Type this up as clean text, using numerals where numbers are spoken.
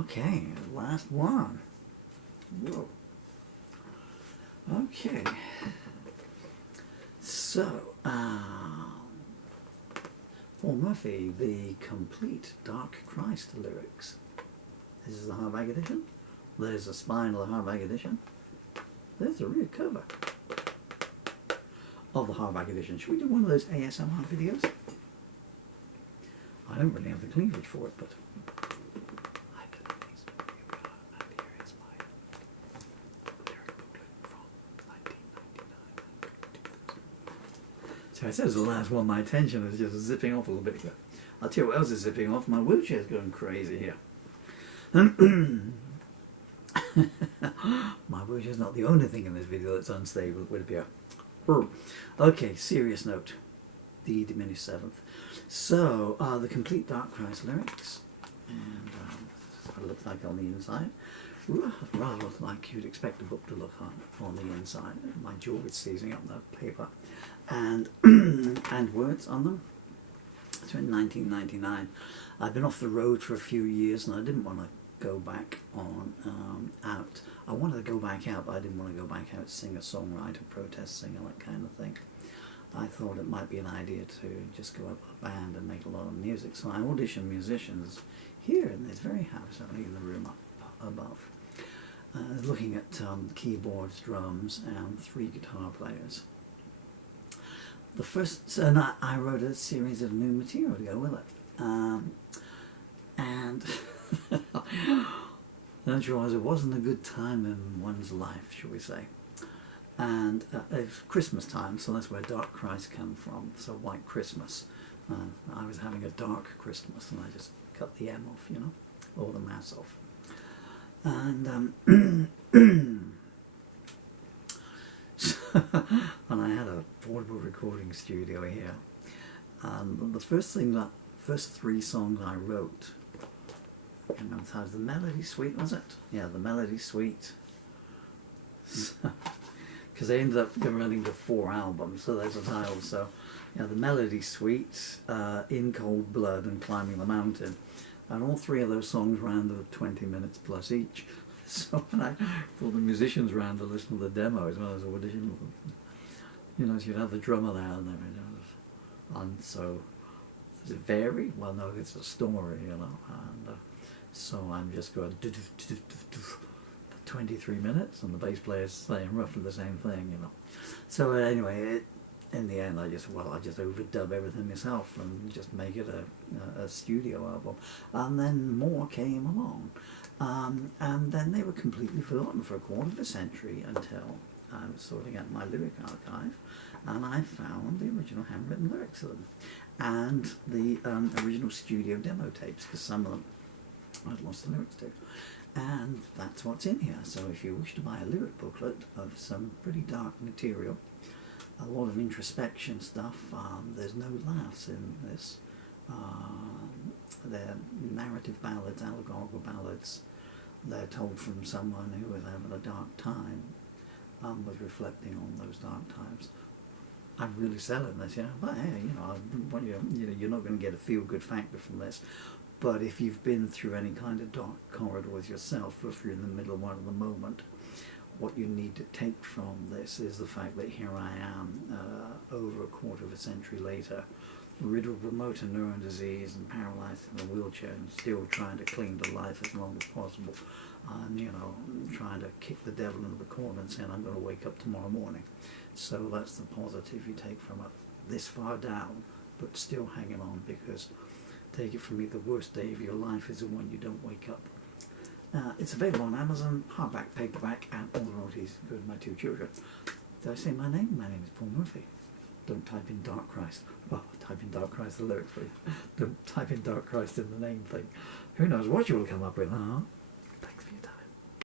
Okay, last one. Whoa. Okay. So, Paul Murphy, the complete Dark Christ lyrics. This is the hardback edition. There's the spine of the hardback edition. There's the rear cover of the hardback edition. Should we do one of those ASMR videos? I don't really have the cleavage for it, but I can at least here is my lyric booklet from 1999. So it says the last one, my attention is just zipping off a little bit here. I'll tell you what else is zipping off. My wheelchair's going crazy here. My wheelchair's not the only thing in this video that's unstable, it would appear. Okay, serious note. D diminished seventh. So, the complete Dark Christ lyrics, and this is what it looks like on the inside. Rather like you'd expect a book to look on the inside. My jaw is seizing up the paper, and and words on them. So in 1999, I'd been off the road for a few years, and I didn't want to go back on out. I wanted to go back out, but I didn't want to go back out singer-songwriter, protest singer, that kind of thing. I thought it might be an idea to just go up with a band and make a lot of music. So I auditioned musicians here in this very house, only in the room up above. Looking at keyboards, drums, and 3 guitar players. The first, so I wrote a series of new material to go with it. And don't you realize it wasn't a good time in one's life, shall we say. And it's Christmas time, so that's where Dark Christ came from, so White Christmas. I was having a dark Christmas, and I just cut the M off, you know, or the mass off. And and I had a portable recording studio here. The first 3 songs I wrote, and it was the Melody Suite, was it? Yeah, the Melody Suite. Because they ended up running to 4 albums, so there's a title. So, yeah, the Melody Suite, In Cold Blood, and Climbing the Mountain. And all 3 of those songs ran to 20 minutes plus each. So when I brought the musicians around to listen to the demo as well as audition, you know, so you'd have the drummer there and everything. And so, does it vary? Well, no, it's a story, you know. And so I'm just going for 23 minutes, and the bass player's saying roughly the same thing, you know. So anyway, in the end, I just overdub everything myself and just make it a studio album. And then more came along. And then they were completely forgotten for a quarter of a century until I was sorting out my lyric archive, and I found the original handwritten lyrics of them and the original studio demo tapes, because some of them I'd lost the lyrics to. And that's what's in here. So if you wish to buy a lyric booklet of some pretty dark material, a lot of introspection stuff, there's no laughs in this. They're narrative ballads, allegorical ballads. They're told from someone who was having a dark time, was reflecting on those dark times. I'm really selling this, yeah. But hey, you know, you're not going to get a feel-good factor from this. But if you've been through any kind of dark corridors yourself, or if you're in the middle of one at the moment, what you need to take from this is the fact that here I am, over a quarter of a century later, riddled with motor neuron disease and paralysed in a wheelchair, and still trying to cling to life as long as possible, and you know, trying to kick the devil into the corner and saying I'm going to wake up tomorrow morning. So that's the positive you take from it. This far down, but still hanging on, because take it from me, the worst day of your life is the one you don't wake up. It's available on Amazon, hardback, paperback, and all the royalties go to my 2 children. Did I say my name? My name is Paul Murphy. Don't type in Dark Christ. Well, type in Dark Christ, the lyrics, please. Don't type in Dark Christ in the name thing. Who knows what you will come up with, huh?